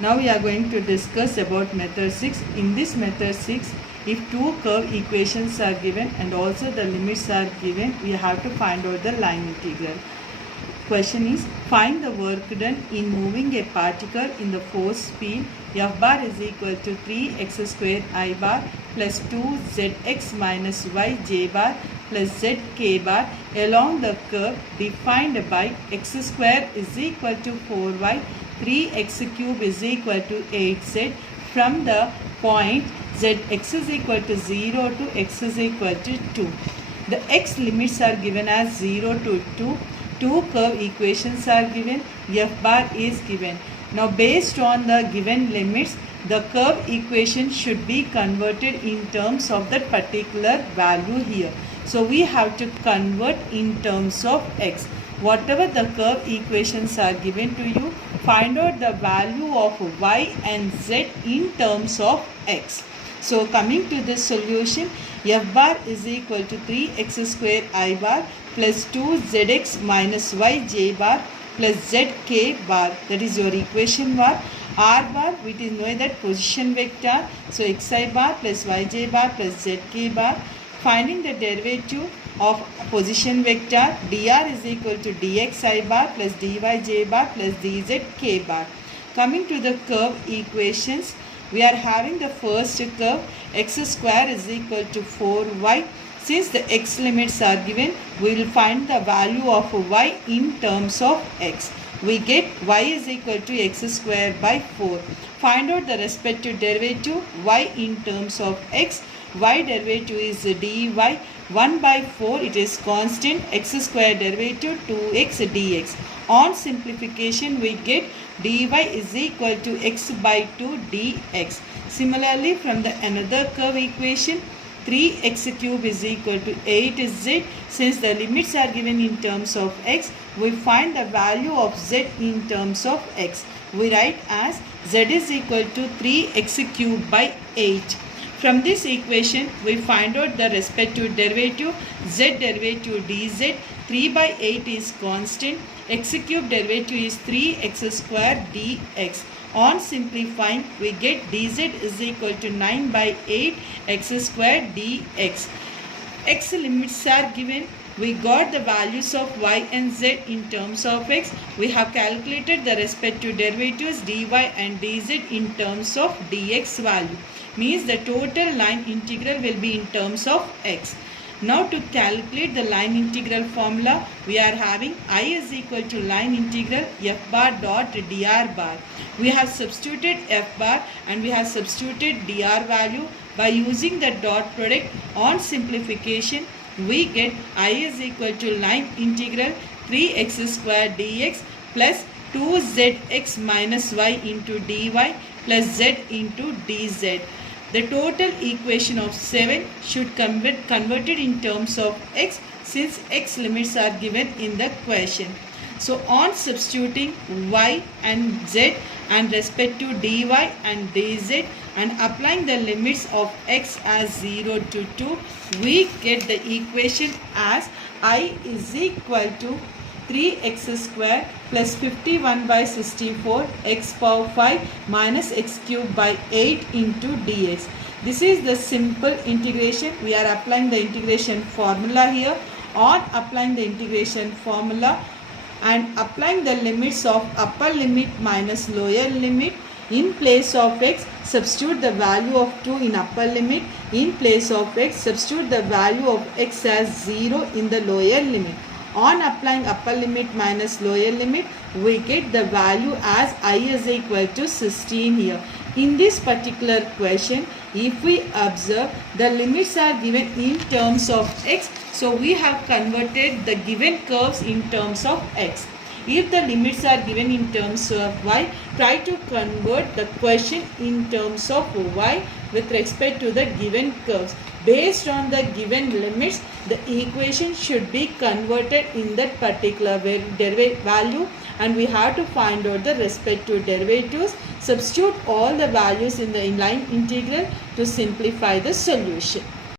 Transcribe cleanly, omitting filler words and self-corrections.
Now we are going to discuss about method 6. In this method 6, if two curve equations are given and also the limits are given, we have to find out the line integral. Question is, find the work done in moving a particle in the force field F bar is equal to 3x square I bar plus 2zx minus y j bar plus zk bar along the curve defined by x square is equal to 4y, 3x cube is equal to 8z from the point zx is equal to 0 to x is equal to 2. The x limits are given as 0 to 2. Two curve equations are given, F bar is given. Now based on the given limits, the curve equation should be converted in terms of that particular value here. So we have to convert in terms of x. Whatever the curve equations are given to you, find out the value of y and z in terms of x. So coming to this solution, F bar is equal to 3x square I bar plus 2zx minus y j bar plus zk bar, that is your equation bar. R bar, which is know that position vector, so xi bar plus yj bar plus zk bar. Finding the derivative of position vector, dr is equal to dxi bar plus dyj bar plus dzk bar. Coming to the curve equations, we are having the first curve x square is equal to 4y. Since the x limits are given, we will find the value of y in terms of x. We get y is equal to x square by 4. Find out the respective derivative y in terms of x. Y derivative is dy. 1 by 4 it is constant. X square derivative 2x dx. On simplification we get dy is equal to x by 2 dx. Similarly from the another curve equation, 3x cube is equal to 8z. Since the limits are given in terms of x, we find the value of z in terms of x. We write as z is equal to 3x cube by 8. From this equation, we find out the respective derivative. Z derivative dz, 3 by 8 is constant. X cube derivative is 3x square dx. On simplifying, we get dz is equal to 9 by 8 x square dx. X limits are given. We got the values of y and z in terms of x. We have calculated the respective derivatives dy and dz in terms of dx value. Means the total line integral will be in terms of x. Now to calculate the line integral formula, we are having I is equal to line integral f bar dot dr bar. We have substituted f bar and we have substituted dr value by using the dot product. On simplification, we get I is equal to line integral 3x square dx plus 2zx minus y into dy plus z into dz. The total equation of 7 should converted in terms of x, since x limits are given in the question. So on substituting y and z and respective dy and dz and applying the limits of x as 0 to 2, we get the equation as I is equal to 3x square plus 51 by 64 x power 5 minus x cube by 8 into dx. This is the simple integration. We are applying the integration formula here. On applying the integration formula and applying the limits of upper limit minus lower limit, in place of x, substitute the value of 2 in upper limit. In place of x, substitute the value of x as 0 in the lower limit. On applying upper limit minus lower limit, we get the value as I is equal to 16 here. In this particular question, if we observe, the limits are given in terms of x, so we have converted the given curves in terms of x. If the limits are given in terms of y, try to convert the question in terms of y with respect to the given curves. Based on the given limits, the equation should be converted in that particular value, and we have to find out the respective derivatives. Substitute all the values in the line integral to simplify the solution.